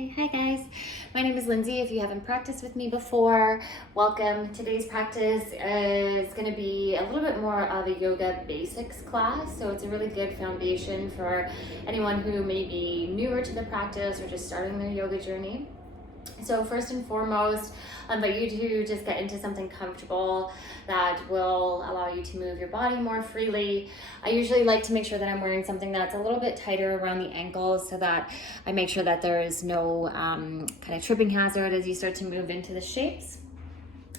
Okay, hi guys. My name is Lindsay. If you haven't practiced with me before, welcome. Today's practice is going to be a little bit more of a yoga basics class. So it's a really good foundation for anyone who may be newer to the practice or just starting their yoga journey. So first and foremost, I invite you to just get into something comfortable that will allow you to move your body more freely. I usually like to make sure that I'm wearing something that's a little bit tighter around the ankles so that I make sure that there is no kind of tripping hazard as you start to move into the shapes.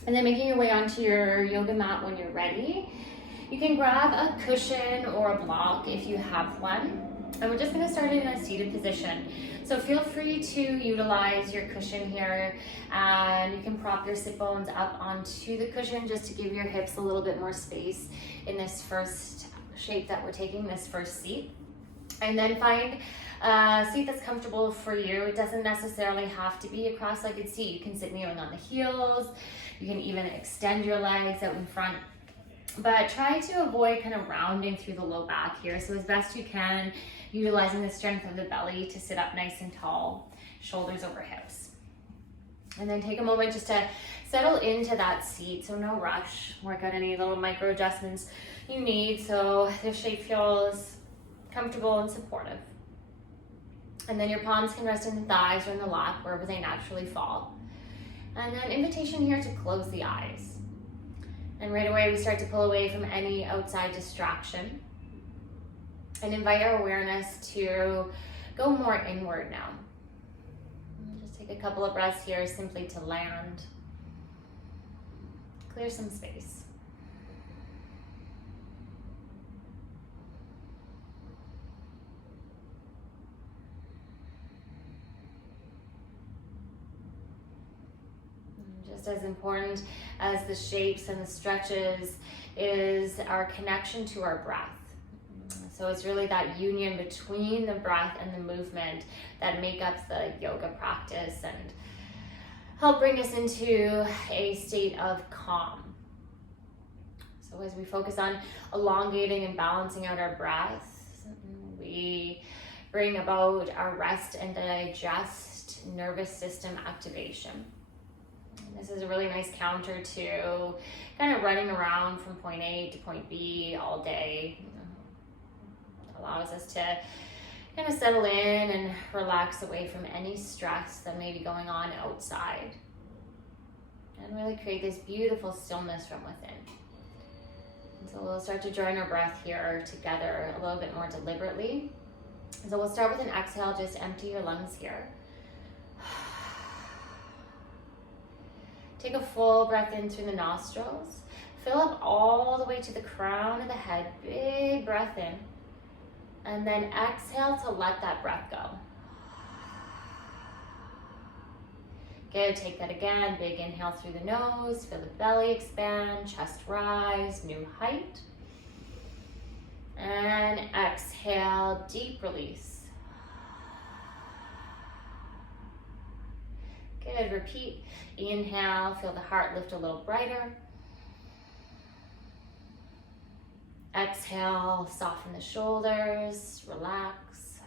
And then making your way onto your yoga mat when you're ready. You can grab a cushion or a block if you have one. And we're just going to start in a seated position. So feel free to utilize your cushion here, and you can prop your sit bones up onto the cushion just to give your hips a little bit more space in this first shape that we're taking, this first seat. And then find a seat that's comfortable for you. It doesn't necessarily have to be a cross-legged seat. You can sit kneeling on the heels. You can even extend your legs out in front. But try to avoid kind of rounding through the low back here. So as best you can, utilizing the strength of the belly to sit up nice and tall, shoulders over hips. And then take a moment just to settle into that seat. So no rush. Work out any little micro adjustments you need so the shape feels comfortable and supportive. And then your palms can rest in the thighs or in the lap, wherever they naturally fall. And then invitation here to close the eyes. And right away we start to pull away from any outside distraction and invite our awareness to go more inward now. Just take a couple of breaths here simply to land. Clear some space. Just as important as the shapes and the stretches is our connection to our breath. So it's really that union between the breath and the movement that make up the yoga practice and help bring us into a state of calm. So as we focus on elongating and balancing out our breath, we bring about our rest and digest nervous system activation. This is a really nice counter to kind of running around from point A to point B all day. It allows us to kind of settle in and relax away from any stress that may be going on outside. And really create this beautiful stillness from within. And so we'll start to join our breath here together a little bit more deliberately. So we'll start with an exhale, just empty your lungs here. Take a full breath in through the nostrils. Fill up all the way to the crown of the head. Big breath in. And then exhale to let that breath go. Good, take that again. Big inhale through the nose. Feel the belly expand, chest rise, new height. And exhale, deep release. Good, repeat. Inhale, feel the heart lift a little brighter. Exhale, soften the shoulders, relax.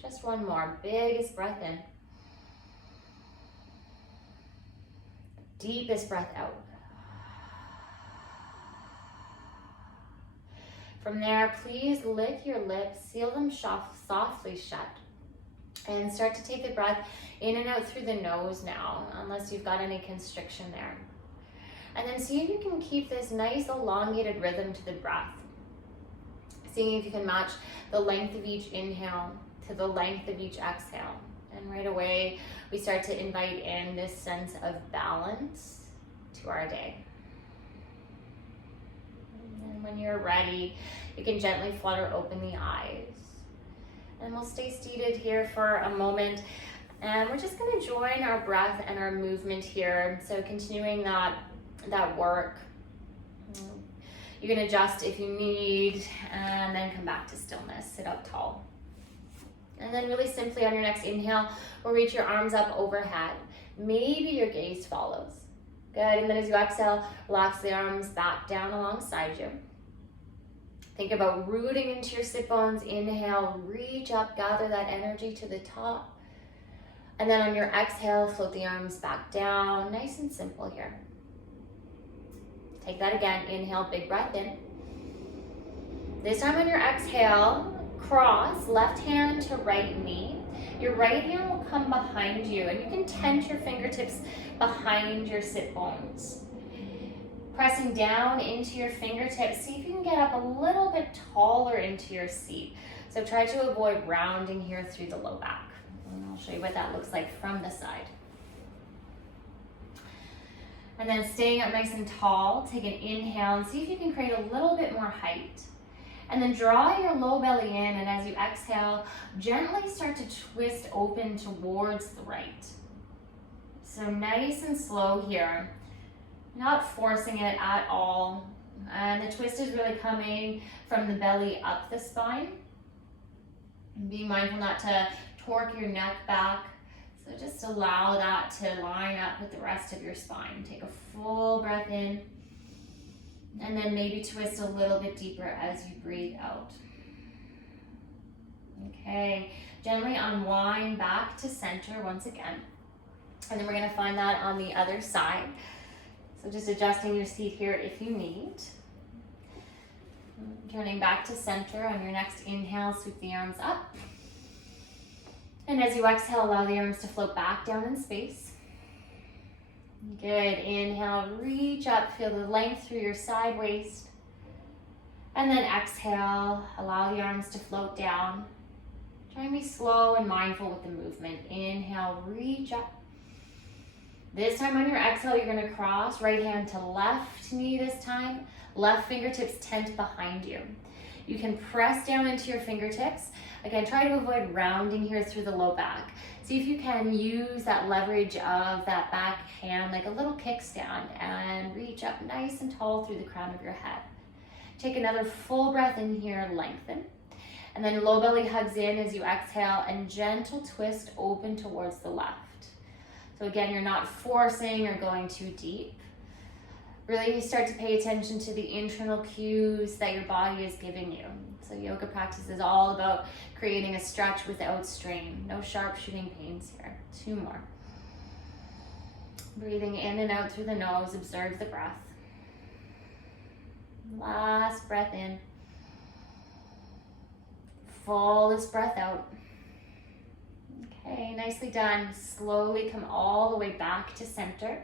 Just one more, biggest breath in. Deepest breath out. From there, please lick your lips, seal them softly shut. And start to take the breath in and out through the nose now, unless you've got any constriction there. And then see if you can keep this nice elongated rhythm to the breath. Seeing if you can match the length of each inhale to the length of each exhale. And right away, we start to invite in this sense of balance to our day. And when you're ready, you can gently flutter open the eyes. And we'll stay seated here for a moment. And we're just going to join our breath and our movement here. So continuing that work. You can adjust if you need, and then come back to stillness. Sit up tall. And then really simply on your next inhale, we'll reach your arms up overhead. Maybe your gaze follows. Good, and then as you exhale, relax the arms back down alongside you. Think about rooting into your sit bones. Inhale, reach up, gather that energy to the top. And then on your exhale, float the arms back down. Nice and simple here. Take that again. Inhale, big breath in. This time on your exhale, cross left hand to right knee. Your right hand will come behind you, and you can tent your fingertips behind your sit bones. Pressing down into your fingertips, see if you can get up a little bit taller into your seat. So try to avoid rounding here through the low back. And I'll show you what that looks like from the side. And then staying up nice and tall, take an inhale and see if you can create a little bit more height. And then draw your low belly in, and as you exhale, gently start to twist open towards the right. So nice and slow here. Not forcing it at all. And the twist is really coming from the belly up the spine. And be mindful not to torque your neck back. So just allow that to line up with the rest of your spine. Take a full breath in. And then maybe twist a little bit deeper as you breathe out. Okay, gently unwind back to center once again. And then we're gonna find that on the other side. So just adjusting your seat here if you need. Turning back to center on your next inhale, sweep the arms up. And as you exhale, allow the arms to float back down in space. Good, inhale, reach up, feel the length through your side waist. And then exhale, allow the arms to float down. Try and be slow and mindful with the movement. Inhale, reach up. This time on your exhale, you're gonna cross right hand to left knee this time. Left fingertips tent behind you. You can press down into your fingertips. Again, try to avoid rounding here through the low back. See if you can use that leverage of that back hand like a little kickstand and reach up nice and tall through the crown of your head. Take another full breath in here, lengthen. And then low belly hugs in as you exhale and gentle twist open towards the left. So again, you're not forcing or going too deep. Really, you start to pay attention to the internal cues that your body is giving you. So yoga practice is all about creating a stretch without strain. No sharp shooting pains here. 2 more. Breathing in and out through the nose, observe the breath. Last breath in. Fullest breath out. Okay, nicely done. Slowly come all the way back to center.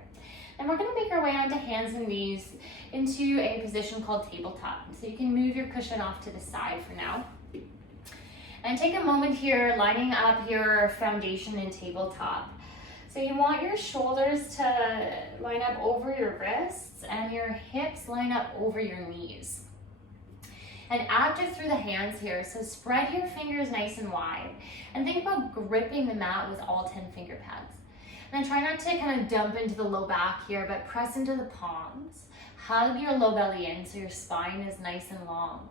And we're gonna make our way onto hands and knees into a position called tabletop. So you can move your cushion off to the side for now. And take a moment here, lining up your foundation in tabletop. So you want your shoulders to line up over your wrists and your hips line up over your knees. And active through the hands here, so spread your fingers nice and wide. And think about gripping the mat with all 10 finger pads. And then try not to kind of dump into the low back here, but press into the palms. Hug your low belly in so your spine is nice and long.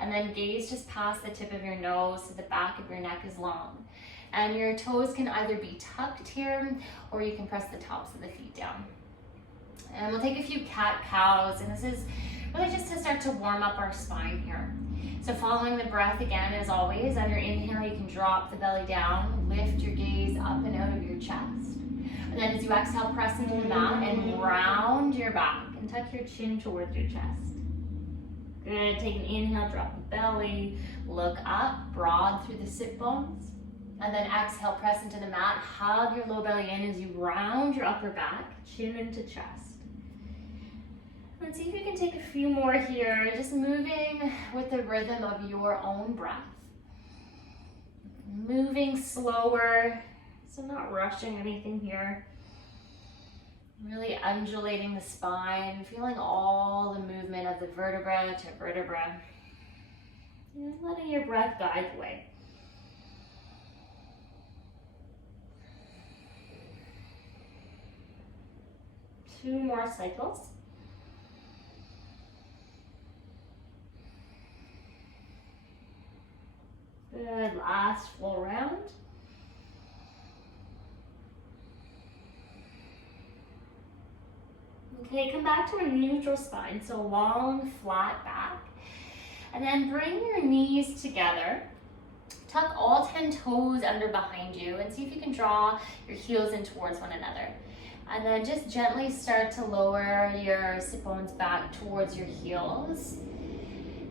And then gaze just past the tip of your nose so the back of your neck is long. And your toes can either be tucked here or you can press the tops of the feet down. And we'll take a few cat-cows, and this is really just to start to warm up our spine here. So following the breath again, as always, on your inhale, you can drop the belly down, lift your gaze up and out of your chest. And then as you exhale, press into the mat and round your back and tuck your chin towards your chest. Good, take an inhale, drop the belly, look up, broad through the sit bones. And then exhale, press into the mat, hug your low belly in as you round your upper back, chin into chest. Let's see if you can take a few more here, just moving with the rhythm of your own breath. Moving slower, so not rushing anything here. Really undulating the spine, feeling all the movement of the vertebra to vertebra. And letting your breath guide the way. Two more cycles. Good, last full round. Okay, come back to a neutral spine, so long, flat back. And then bring your knees together. Tuck all 10 toes under behind you and see if you can draw your heels in towards one another. And then just gently start to lower your sit bones back towards your heels.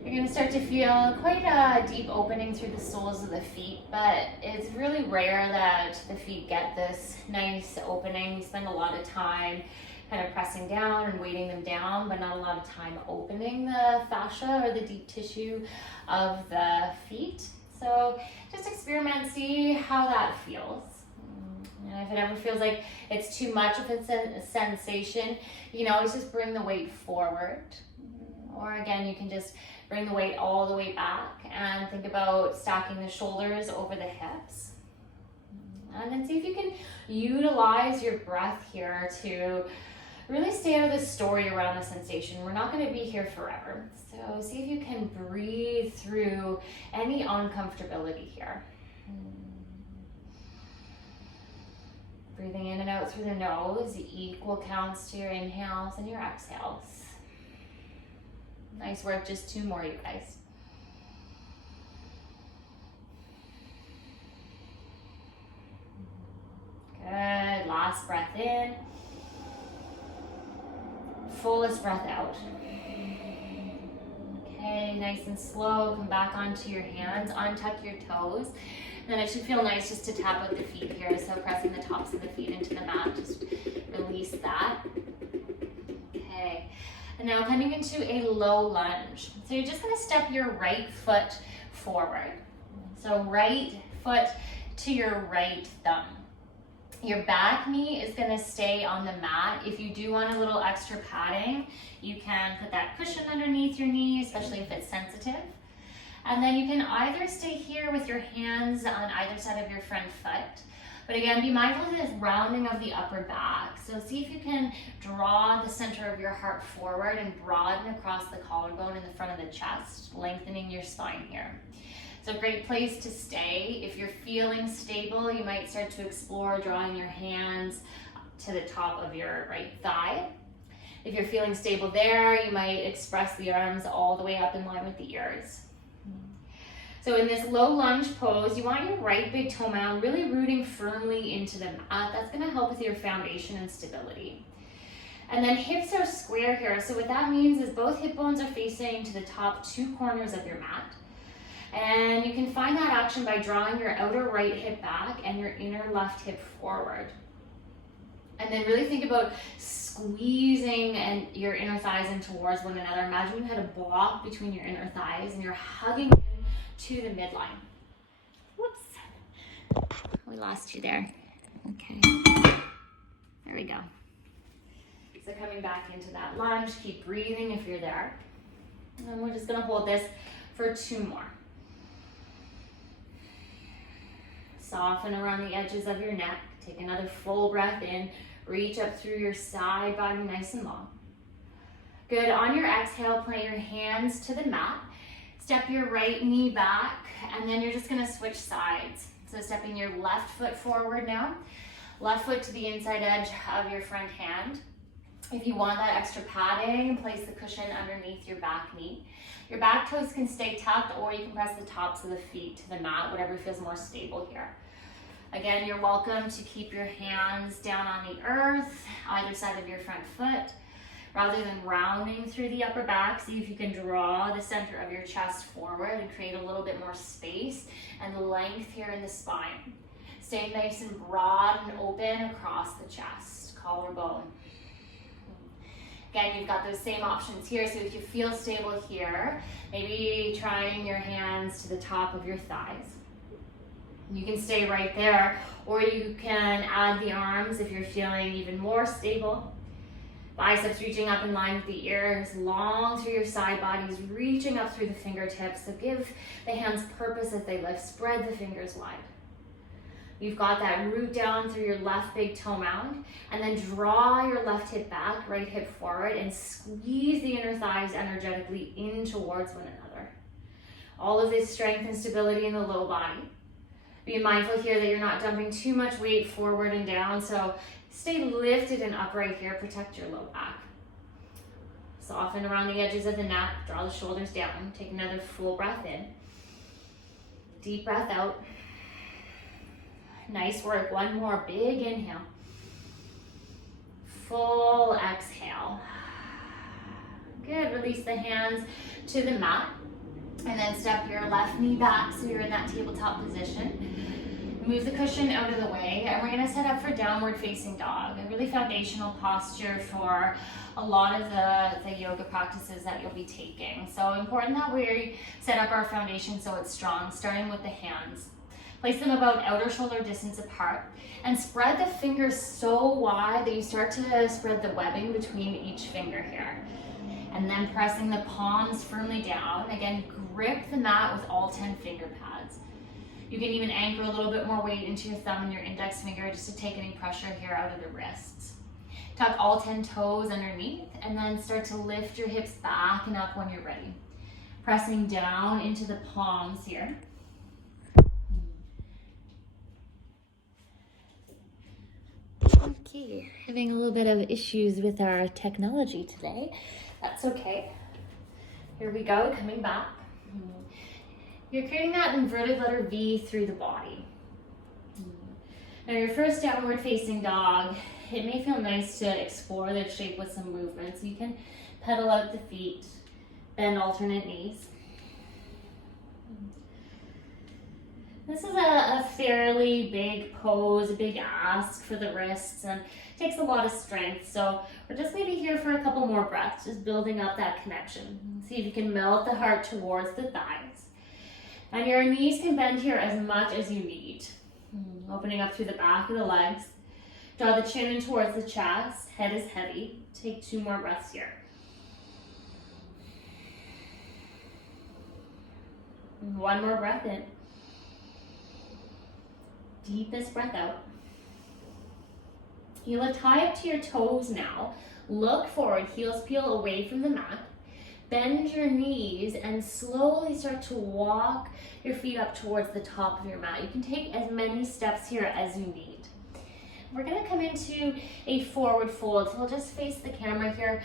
You're going to start to feel quite a deep opening through the soles of the feet, but it's really rare that the feet get this nice opening. We spend a lot of time kind of pressing down and weighting them down, but not a lot of time opening the fascia or the deep tissue of the feet. So just experiment, see how that feels. And if it ever feels like it's too much of a sensation, you can always just bring the weight forward. Or again, you can just bring the weight all the way back and think about stacking the shoulders over the hips. And then see if you can utilize your breath here to really stay out of the story around the sensation. We're not going to be here forever. So see if you can breathe through any uncomfortability here. Breathing in and out through the nose, equal counts to your inhales and your exhales. Nice work, just 2 more, you guys. Good, last breath in. Fullest breath out. Okay, nice and slow, come back onto your hands, untuck your toes. And then it should feel nice just to tap out the feet here, so pressing the tops of the feet into the mat, just release that. Okay, and now coming into a low lunge. So you're just gonna step your right foot forward. So right foot to your right thumb. Your back knee is gonna stay on the mat. If you do want a little extra padding, you can put that cushion underneath your knee, especially if it's sensitive. And then you can either stay here with your hands on either side of your front foot. But again, be mindful of this rounding of the upper back. So see if you can draw the center of your heart forward and broaden across the collarbone in the front of the chest, lengthening your spine here. It's a great place to stay. If you're feeling stable, you might start to explore drawing your hands to the top of your right thigh. If you're feeling stable there, you might express the arms all the way up in line with the ears. So in this low lunge pose, you want your right big toe mound really rooting firmly into the mat. That's gonna help with your foundation and stability. And then hips are square here. So what that means is both hip bones are facing to the top 2 corners of your mat. And you can find that action by drawing your outer right hip back and your inner left hip forward. And then really think about squeezing and your inner thighs in towards one another. Imagine you had a block between your inner thighs and you're hugging in to the midline. Whoops. We lost you there. Okay. There we go. So coming back into that lunge, keep breathing if you're there. And then we're just gonna hold this for 2 more. Soften around the edges of your neck. Take another full breath in. Reach up through your side body nice and long. Good. On your exhale, plant your hands to the mat. Step your right knee back, and then you're just gonna switch sides. So stepping your left foot forward now. Left foot to the inside edge of your front hand. If you want that extra padding, place the cushion underneath your back knee. Your back toes can stay tucked, or you can press the tops of the feet to the mat, whatever feels more stable here. Again, you're welcome to keep your hands down on the earth, either side of your front foot. Rather than rounding through the upper back, see if you can draw the center of your chest forward and create a little bit more space and length here in the spine. Stay nice and broad and open across the chest, collarbone. Again, you've got those same options here, so if you feel stable here, maybe trying your hands to the top of your thighs. You can stay right there, or you can add the arms if you're feeling even more stable. Biceps reaching up in line with the ears, long through your side bodies, reaching up through the fingertips. So give the hands purpose as they lift, spread the fingers wide. You've got that root down through your left big toe mound, and then draw your left hip back, right hip forward, and squeeze the inner thighs energetically in towards one another. All of this strength and stability in the low body. Be mindful here that you're not dumping too much weight forward and down, so stay lifted and upright here, protect your low back. Soften around the edges of the neck, draw the shoulders down. Take another full breath in. Deep breath out. Nice work. One more big inhale. Full exhale. Good. Release the hands to the mat. And then step your left knee back so you're in that tabletop position. Move the cushion out of the way, and we're gonna set up for downward facing dog, a really foundational posture for a lot of the yoga practices that you'll be taking. So important that we set up our foundation so it's strong, starting with the hands. Place them about outer shoulder distance apart, and spread the fingers so wide that you start to spread the webbing between each finger here. And then pressing the palms firmly down. Again, grip the mat with all 10 finger pads. You can even anchor a little bit more weight into your thumb and your index finger just to take any pressure here out of the wrists. Tuck all 10 toes underneath, and then start to lift your hips back and up when you're ready. Pressing down into the palms here. Okay, having a little bit of issues with our technology today. That's okay. Here we go, coming back. You're creating that inverted letter V through the body. Now your first downward facing dog, it may feel nice to explore the shape with some movement. So you can pedal out the feet, bend alternate knees. This is a fairly big pose, a big ask for the wrists, and takes a lot of strength. So we're just maybe here for a couple more breaths, just building up that connection. See if you can melt the heart towards the thighs. And your knees can bend here as much as you need. Opening up through the back of the legs. Draw the chin in towards the chest, head is heavy. Take 2 more breaths here. And 1 more breath in. Deepest breath out. You lift high up to your toes now. Look forward, heels peel away from the mat. Bend your knees and slowly start to walk your feet up towards the top of your mat. You can take as many steps here as you need. We're gonna come into a forward fold. So we'll just face the camera here.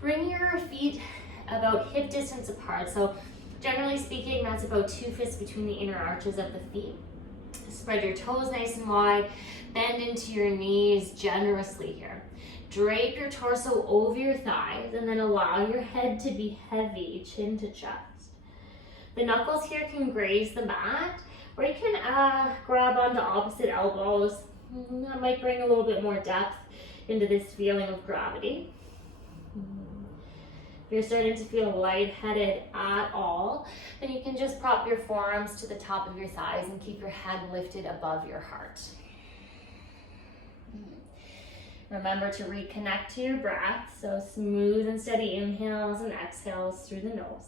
Bring your feet about hip distance apart. So generally speaking, that's about 2 fists between the inner arches of the feet. Spread your toes nice and wide, bend into your knees generously here. Drape your torso over your thighs and then allow your head to be heavy, chin to chest. The knuckles here can graze the mat, or you can grab onto opposite elbows. That might bring a little bit more depth into this feeling of gravity. If you're starting to feel lightheaded at all, then you can just prop your forearms to the top of your thighs and keep your head lifted above your heart. Remember to reconnect to your breath, so smooth and steady inhales and exhales through the nose.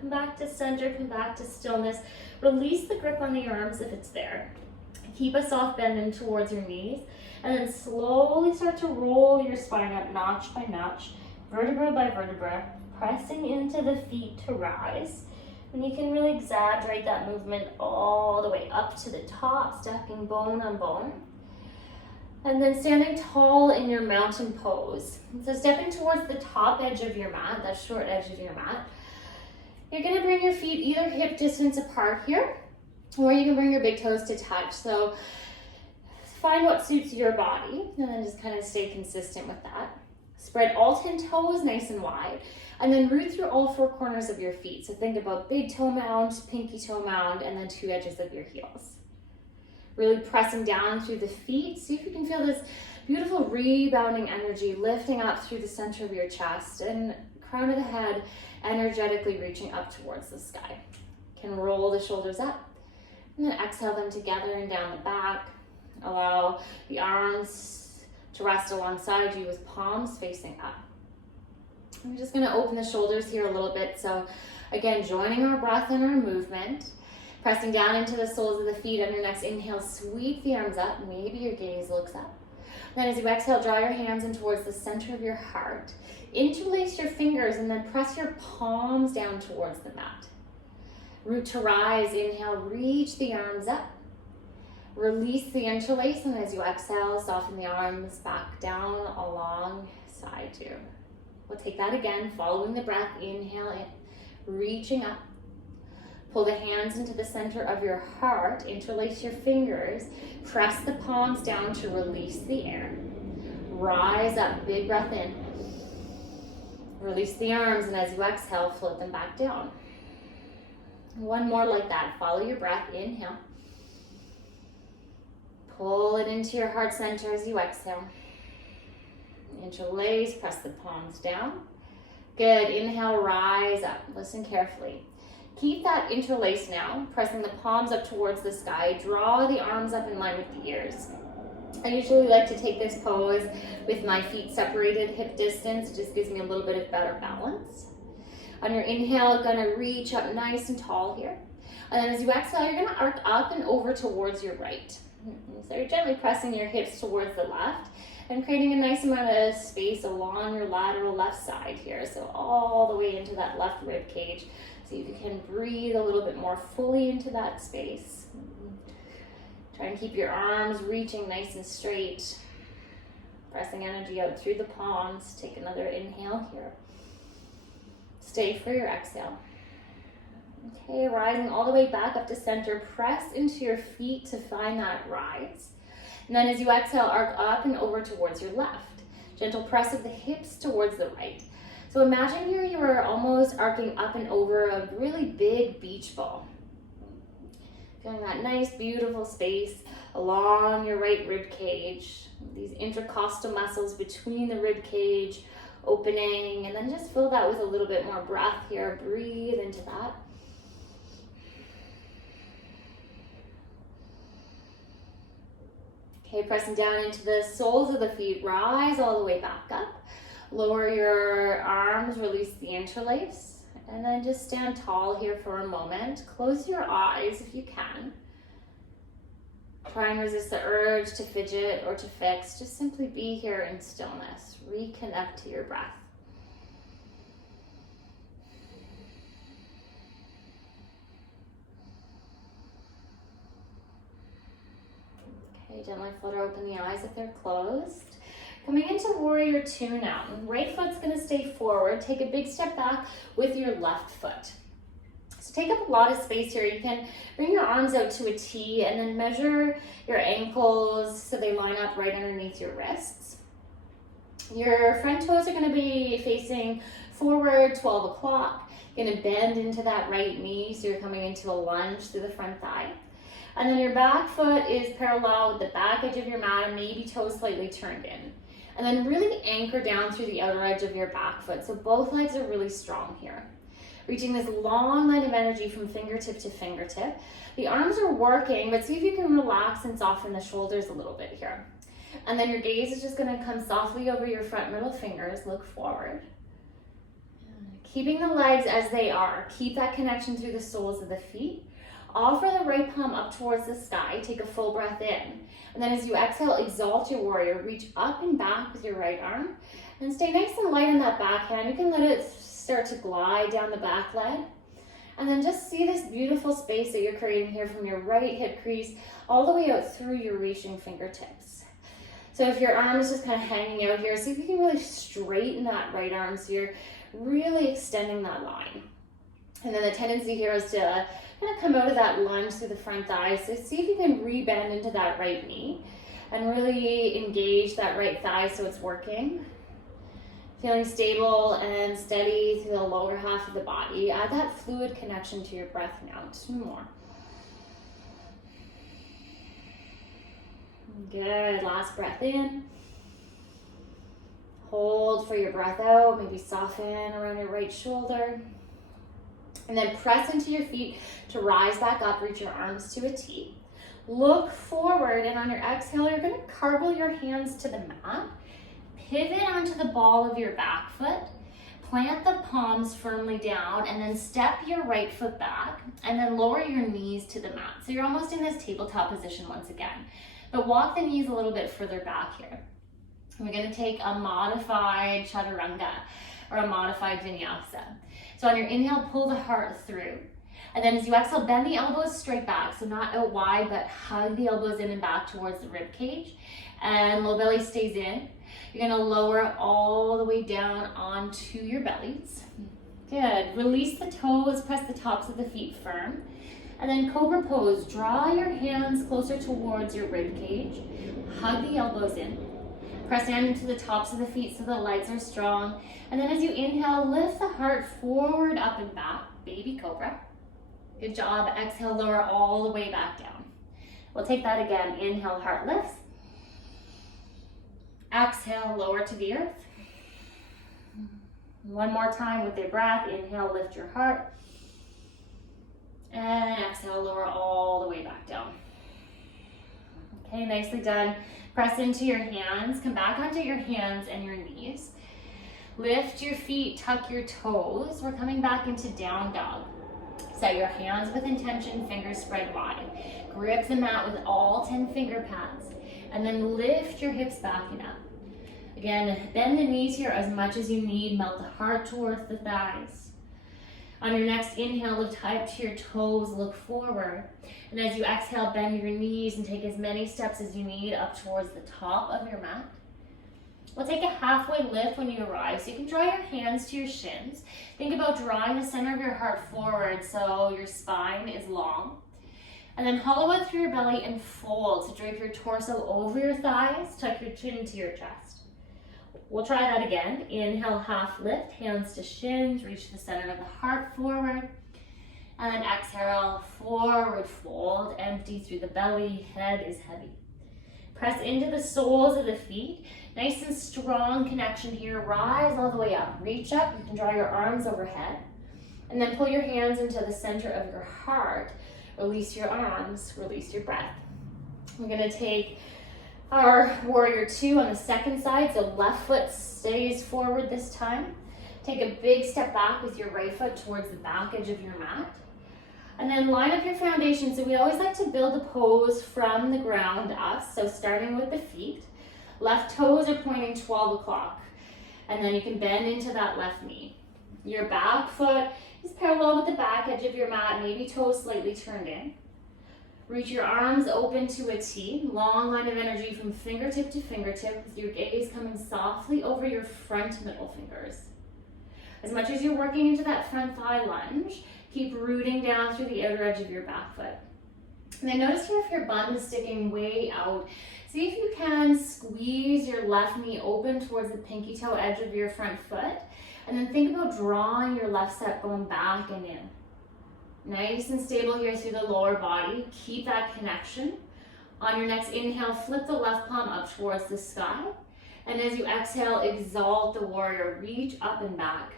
Come back to center, come back to stillness. Release the grip on the arms if it's there. Keep a soft bend in towards your knees, and then slowly start to roll your spine up notch by notch, vertebra by vertebra, pressing into the feet to rise. And you can really exaggerate that movement all the way up to the top, stacking bone on bone. And then standing tall in your mountain pose. So stepping towards the top edge of your mat, that short edge of your mat. You're gonna bring your feet either hip distance apart here, or you can bring your big toes to touch. So find what suits your body, and then just kind of stay consistent with that. Spread all 10 toes nice and wide, and then root through all 4 corners of your feet. So think about big toe mound, pinky toe mound, and then 2 edges of your heels. Really pressing down through the feet. See if you can feel this beautiful rebounding energy lifting up through the center of your chest, and crown of the head energetically reaching up towards the sky. You can roll the shoulders up, and then exhale them together and down the back. Allow the arms to rest alongside you with palms facing up. I'm just going to open the shoulders here a little bit. So again, joining our breath and our movement, pressing down into the soles of the feet. On your next inhale, sweep the arms up. Maybe your gaze looks up. Then as you exhale, draw your hands in towards the center of your heart. Interlace your fingers and then press your palms down towards the mat. Root to rise, inhale, reach the arms up. Release the interlace, and as you exhale, soften the arms back down alongside you. We'll take that again, following the breath. Inhale in, reaching up. Pull the hands into the center of your heart, interlace your fingers, press the palms down to release the air. Rise up, big breath in. Release the arms, and as you exhale, float them back down. One more like that. Follow your breath. Inhale. Pull it into your heart center as you exhale. Interlace, press the palms down. Good. Inhale, rise up. Listen carefully. Keep that interlace now, pressing the palms up towards the sky. Draw the arms up in line with the ears. I usually like to take this pose with my feet separated hip distance. It just gives me a little bit of better balance. On your inhale, gonna reach up nice and tall here. And then as you exhale, you're gonna arc up and over towards your right. So you're gently pressing your hips towards the left and creating a nice amount of space along your lateral left side here. So all the way into that left rib cage. See if you can breathe a little bit more fully into that space. Try and keep your arms reaching nice and straight. Pressing energy out through the palms. Take another inhale here. Stay for your exhale. Okay, rising all the way back up to center. Press into your feet to find that rise. And then as you exhale, arc up and over towards your left. Gentle press of the hips towards the right. So imagine here you are almost arcing up and over a really big beach ball. Feeling that nice, beautiful space along your right rib cage. These intercostal muscles between the rib cage opening, and then just fill that with a little bit more breath here. Breathe into that. Okay, pressing down into the soles of the feet. Rise all the way back up. Lower your arms, release the interlace. And then just stand tall here for a moment. Close your eyes if you can. Try and resist the urge to fidget or to fix. Just simply be here in stillness. Reconnect to your breath. Okay, gently flutter open the eyes if they're closed. Coming into warrior two now. Right foot's gonna stay forward. Take a big step back with your left foot. So take up a lot of space here. You can bring your arms out to a T and then measure your ankles so they line up right underneath your wrists. Your front toes are gonna be facing forward, 12 o'clock. You're gonna bend into that right knee, so you're coming into a lunge through the front thigh. And then your back foot is parallel with the back edge of your mat and maybe toes slightly turned in. And then really anchor down through the outer edge of your back foot. So both legs are really strong here. Reaching this long line of energy from fingertip to fingertip. The arms are working, but see if you can relax and soften the shoulders a little bit here. And then your gaze is just gonna come softly over your front middle fingers, look forward. Keeping the legs as they are. Keep that connection through the soles of the feet. Offer the right palm up towards the sky. Take a full breath in. And then as you exhale, exalt your warrior. Reach up and back with your right arm. And stay nice and light in that backhand. You can let it start to glide down the back leg. And then just see this beautiful space that you're creating here from your right hip crease all the way out through your reaching fingertips. So if your arm is just kind of hanging out here, see if you can really straighten that right arm so you're really extending that line. And then the tendency here is to kind of come out of that lunge through the front thigh. So see if you can rebend into that right knee and really engage that right thigh so it's working. Feeling stable and steady through the lower half of the body. Add that fluid connection to your breath now. 2 more. Good. Last breath in. Hold for your breath out. Maybe soften around your right shoulder. And then press into your feet to rise back up. Reach your arms to a T. Look forward, and on your exhale, you're going to cartwheel your hands to the mat. Pivot onto the ball of your back foot. Plant the palms firmly down, and then step your right foot back, and then lower your knees to the mat. So you're almost in this tabletop position once again. But walk the knees a little bit further back here. And we're going to take a modified chaturanga, or a modified vinyasa. So on your inhale, pull the heart through. And then as you exhale, bend the elbows straight back. So not out wide, but hug the elbows in and back towards the rib cage. And low belly stays in. You're gonna lower all the way down onto your bellies. Good. Release the toes, press the tops of the feet firm. And then cobra pose. Draw your hands closer towards your rib cage. Hug the elbows in. Press down into the tops of the feet so the legs are strong. And then as you inhale, lift the heart forward, up and back. Baby cobra. Good job. Exhale, lower all the way back down. We'll take that again. Inhale, heart lifts. Exhale, lower to the earth. One more time with your breath. Inhale, lift your heart. And exhale, lower all the way back down. Okay, nicely done. Press into your hands. Come back onto your hands and your knees. Lift your feet, tuck your toes. We're coming back into down dog. Set your hands with intention, fingers spread wide. Grip the mat with all 10 finger pads. And then lift your hips back and up. Again, bend the knees here as much as you need. Melt the heart towards the thighs. On your next inhale, lift high up to your toes, look forward. And as you exhale, bend your knees and take as many steps as you need up towards the top of your mat. We'll take a halfway lift when you arrive. So you can draw your hands to your shins. Think about drawing the center of your heart forward so your spine is long. And then hollow out through your belly and fold. So drape your torso over your thighs, tuck your chin to your chest. We'll try that again. Inhale, half lift, hands to shins, reach the center of the heart forward. And then exhale, forward fold, empty through the belly, head is heavy. Press into the soles of the feet. Nice and strong connection here. Rise all the way up. Reach up. You can draw your arms overhead. And then pull your hands into the center of your heart. Release your arms. Release your breath. We're going to take our warrior two on the second side. So left foot stays forward this time. Take a big step back with your right foot towards the back edge of your mat. And then line up your foundation. So we always like to build a pose from the ground up. So starting with the feet. Left toes are pointing 12 o'clock. And then you can bend into that left knee. Your back foot is parallel with the back edge of your mat, maybe toes slightly turned in. Reach your arms open to a T. Long line of energy from fingertip to fingertip with your gaze coming softly over your front middle fingers. As much as you're working into that front thigh lunge, keep rooting down through the outer edge of your back foot. And then notice here if your bum is sticking way out. See if you can squeeze your left knee open towards the pinky toe edge of your front foot. And then think about drawing your left step bone back and in. Nice and stable here through the lower body. Keep that connection. On your next inhale, flip the left palm up towards the sky. And as you exhale, exalt the warrior. Reach up and back.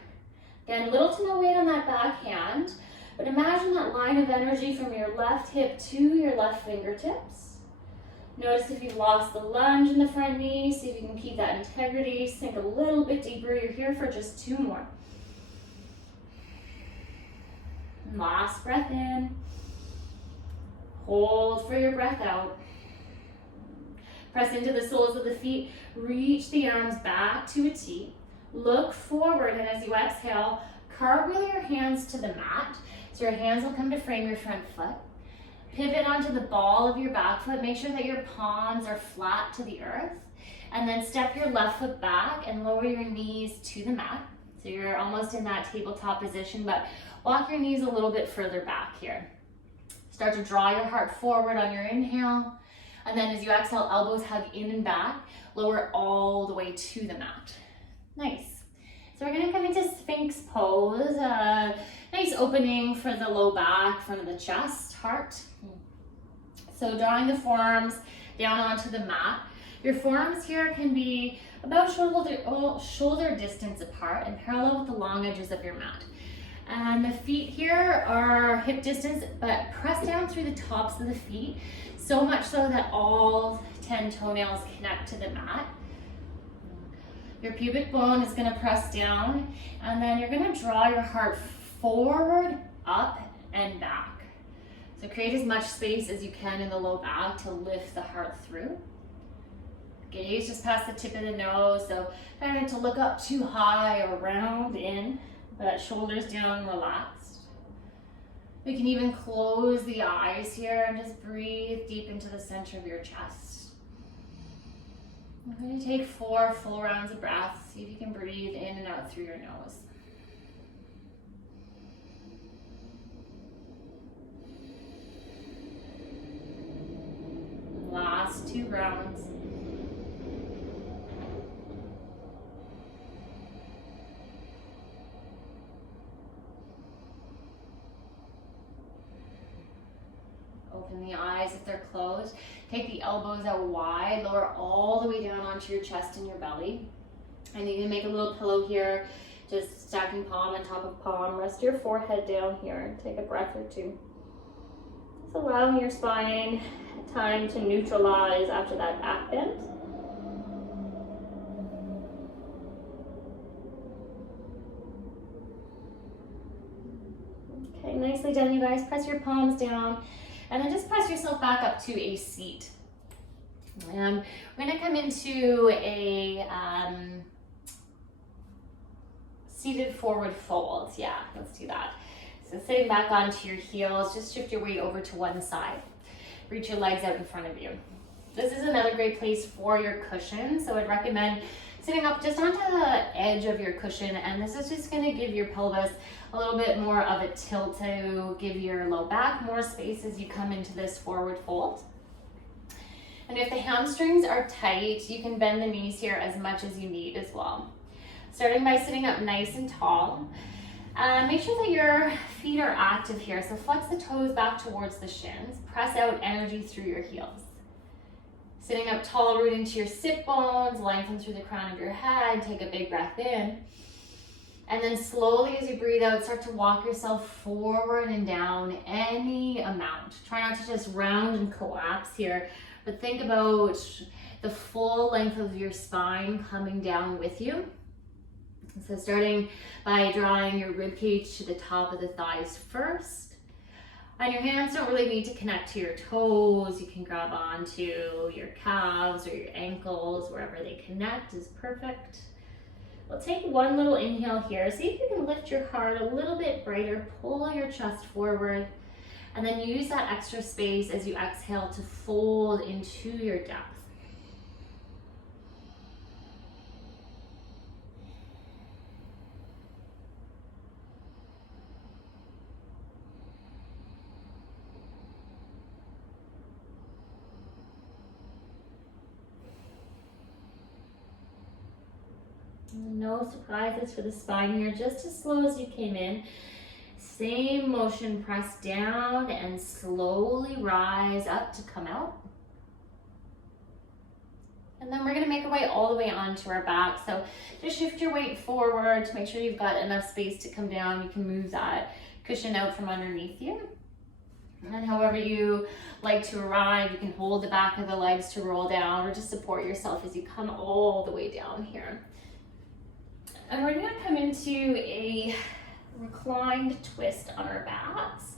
Again, little to no weight on that back hand. But imagine that line of energy from your left hip to your left fingertips. Notice if you've lost the lunge in the front knee. See if you can keep that integrity. Sink a little bit deeper. You're here for just 2 more. Last breath in. Hold for your breath out. Press into the soles of the feet. Reach the arms back to a T. Look forward, and as you exhale, cartwheel your hands to the mat. So your hands will come to frame your front foot. Pivot onto the ball of your back foot. Make sure that your palms are flat to the earth. And then step your left foot back and lower your knees to the mat. So you're almost in that tabletop position, but walk your knees a little bit further back here. Start to draw your heart forward on your inhale. And then as you exhale, elbows hug in and back. Lower all the way to the mat. Nice. So we're going to come into Sphinx pose. Nice opening for the low back, front of the chest, heart. So drawing the forearms down onto the mat. Your forearms here can be about shoulder distance apart and parallel with the long edges of your mat. And the feet here are hip distance, but press down through the tops of the feet, so much so that all 10 toenails connect to the mat. Your pubic bone is going to press down, and then you're going to draw your heart forward, up, and back. So create as much space as you can in the low back to lift the heart through. Gaze just past the tip of the nose, so try not to look up too high or round in, but shoulders down, relaxed. We can even close the eyes here and just breathe deep into the center of your chest. I'm going to take 4 full rounds of breath. See if you can breathe in and out through your nose. Last 2 rounds. Open the eyes if they're closed. Take the elbows out wide, lower all the way down onto your chest and your belly. And you can make a little pillow here, just stacking palm on top of palm. Rest your forehead down here. Take a breath or 2. Just allowing your spine time to neutralize after that back bend. Okay, nicely done, you guys. Press your palms down. And then just press yourself back up to a seat. And we're gonna come into a seated forward fold. Yeah, let's do that. So sitting back onto your heels, just shift your weight over to one side. Reach your legs out in front of you. This is another great place for your cushion. So I'd recommend sitting up just onto the edge of your cushion, and this is just gonna give your pelvis a little bit more of a tilt to give your low back more space as you come into this forward fold. And if the hamstrings are tight, you can bend the knees here as much as you need as well. Starting by sitting up nice and tall. Make sure that your feet are active here. So flex the toes back towards the shins. Press out energy through your heels. Sitting up tall, root into your sit bones, lengthen through the crown of your head, take a big breath in. And then slowly as you breathe out, start to walk yourself forward and down any amount. Try not to just round and collapse here, but think about the full length of your spine coming down with you. So starting by drawing your ribcage to the top of the thighs first. And your hands don't really need to connect to your toes. You can grab onto your calves or your ankles, wherever they connect is perfect. We'll take one little inhale here. See if you can lift your heart a little bit brighter, pull your chest forward, and then use that extra space as you exhale to fold into your depth. No surprises for the spine here, just as slow as you came in. Same motion, press down and slowly rise up to come out. And then we're gonna make our way all the way onto our back. So just shift your weight forward to make sure you've got enough space to come down. You can move that cushion out from underneath you. And however you like to arrive, you can hold the back of the legs to roll down or just support yourself as you come all the way down here. And we're gonna come into a reclined twist on our backs.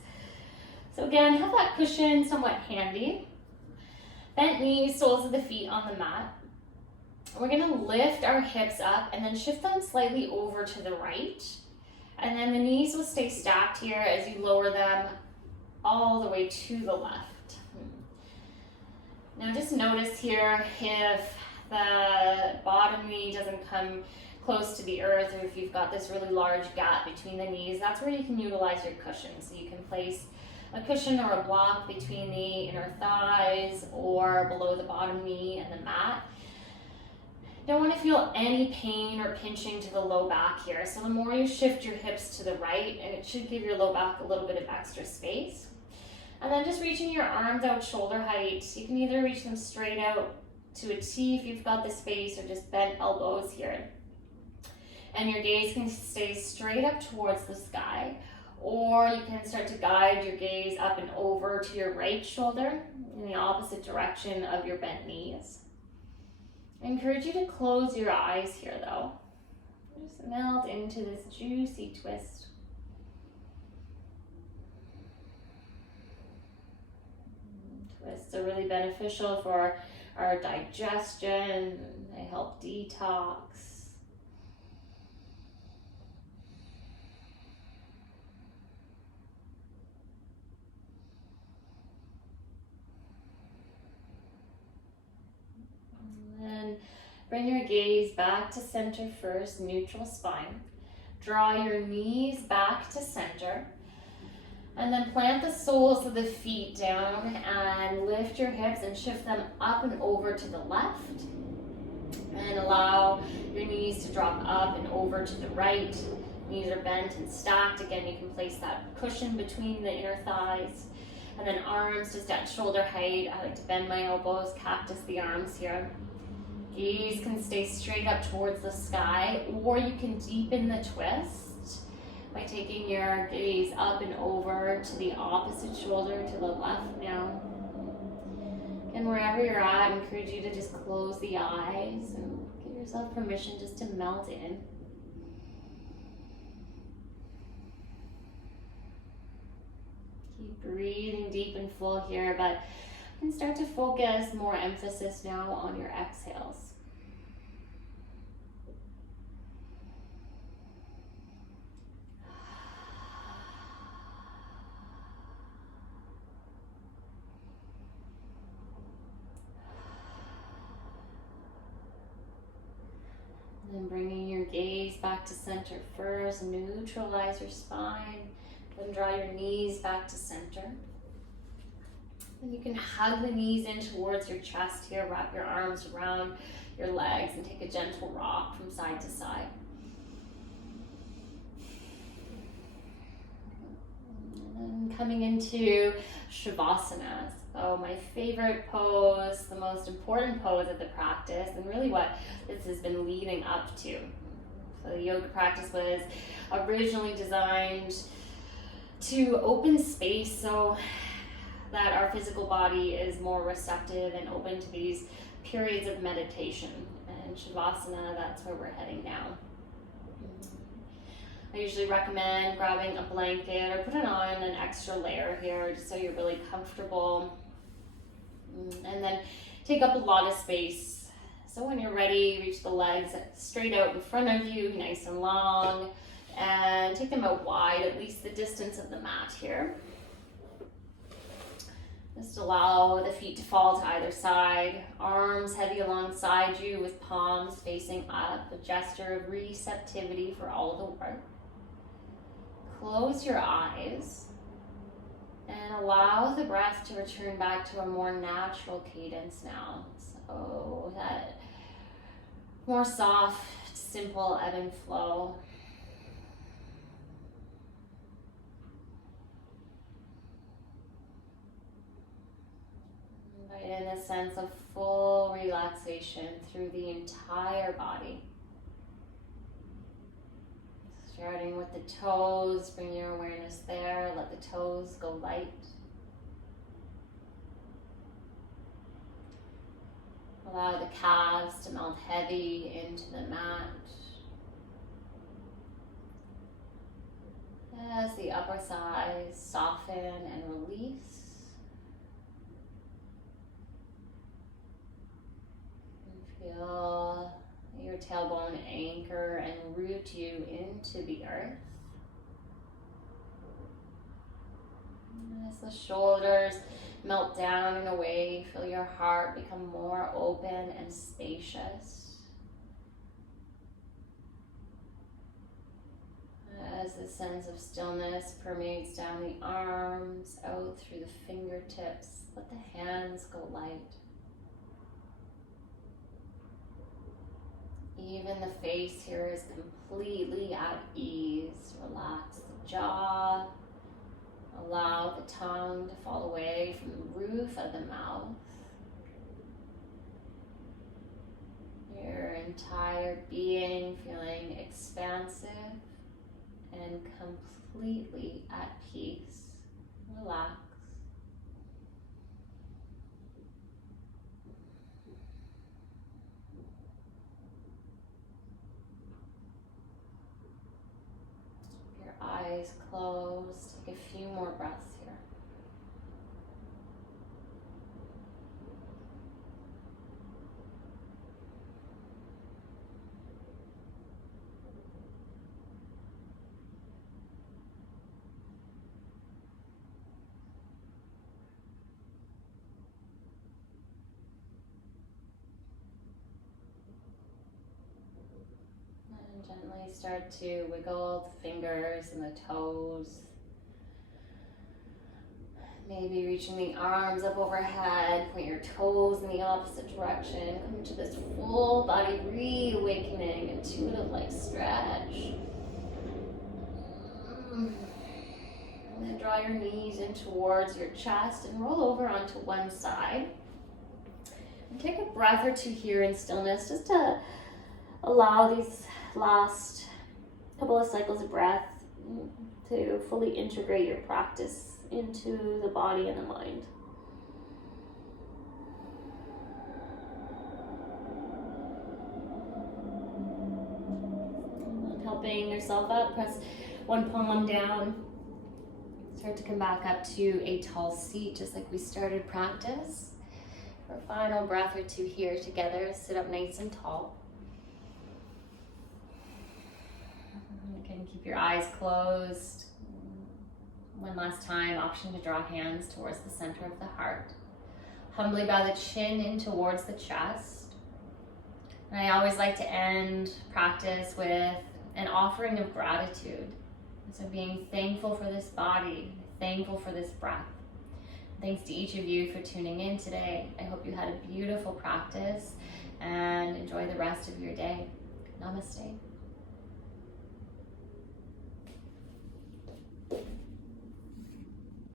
So again, have that cushion somewhat handy. Bent knees, soles of the feet on the mat. We're gonna lift our hips up and then shift them slightly over to the right. And then the knees will stay stacked here as you lower them all the way to the left. Now just notice here if the bottom knee doesn't come close to the earth, or if you've got this really large gap between the knees, that's where you can utilize your cushion. So you can place a cushion or a block between the inner thighs or below the bottom knee and the mat. Don't want to feel any pain or pinching to the low back here. So the more you shift your hips to the right, and it should give your low back a little bit of extra space. And then just reaching your arms out shoulder height. You can either reach them straight out to a T if you've got the space, or just bent elbows here. And your gaze can stay straight up towards the sky, or you can start to guide your gaze up and over to your right shoulder in the opposite direction of your bent knees. I encourage you to close your eyes here though. Just melt into this juicy twist. Twists are really beneficial for our digestion. They help detox. Bring your gaze back to center first, neutral spine. Draw your knees back to center. And then plant the soles of the feet down and lift your hips and shift them up and over to the left. And allow your knees to drop up and over to the right. Knees are bent and stacked. Again, you can place that cushion between the inner thighs. And then arms just at shoulder height. I like to bend my elbows, cactus the arms here. Gaze can stay straight up towards the sky, or you can deepen the twist by taking your gaze up and over to the opposite shoulder, to the left now. And wherever you're at, I encourage you to just close the eyes and give yourself permission just to melt in. Keep breathing deep and full here, but you can start to focus more emphasis now on your exhales. And bringing your gaze back to center first, neutralize your spine. Then draw your knees back to center. And you can hug the knees in towards your chest here. Wrap your arms around your legs and take a gentle rock from side to side. And then coming into Shavasana. Oh, my favorite pose, the most important pose of the practice, and really what this has been leading up to. So the yoga practice was originally designed to open space so that our physical body is more receptive and open to these periods of meditation. And Shavasana, that's where we're heading now. I usually recommend grabbing a blanket or putting on an extra layer here just so you're really comfortable. And then take up a lot of space. So when you're ready, reach the legs straight out in front of you, nice and long, and take them out wide, at least the distance of the mat here. Just allow the feet to fall to either side, arms heavy alongside you with palms facing up, a gesture of receptivity for all the work. Close your eyes and allow the breath to return back to a more natural cadence now. So that more soft, simple ebb and flow. Invite in a sense of full relaxation through the entire body. Starting with the toes, bring your awareness there, let the toes go light. Allow the calves to melt heavy into the mat. As the upper thighs soften and release. And feel your tailbone anchor and root you into the earth. As the shoulders melt down and away, feel your heart become more open and spacious. As the sense of stillness permeates down the arms, out through the fingertips, let the hands go light. Even the face here is completely at ease. Relax the jaw. Allow the tongue to fall away from the roof of the mouth. Your entire being feeling expansive and completely at peace. Relax. Eyes closed. Take a few more breaths here. Really start to wiggle the fingers and the toes. Maybe reaching the arms up overhead, point your toes in the opposite direction. Come to this full body reawakening, intuitive like stretch. And then draw your knees in towards your chest and roll over onto one side. And take a breath or two here in stillness, just to allow these last couple of cycles of breath to fully integrate your practice into the body and the mind. And helping yourself up, press one palm down. Start to come back up to a tall seat, just like we started practice. For a final breath or two here together, sit up nice and tall. You can keep your eyes closed. One last time, option to draw hands towards the center of the heart. Humbly bow the chin in towards the chest. And I always like to end practice with an offering of gratitude. So being thankful for this body, thankful for this breath. Thanks to each of you for tuning in today. I hope you had a beautiful practice and enjoy the rest of your day. Namaste.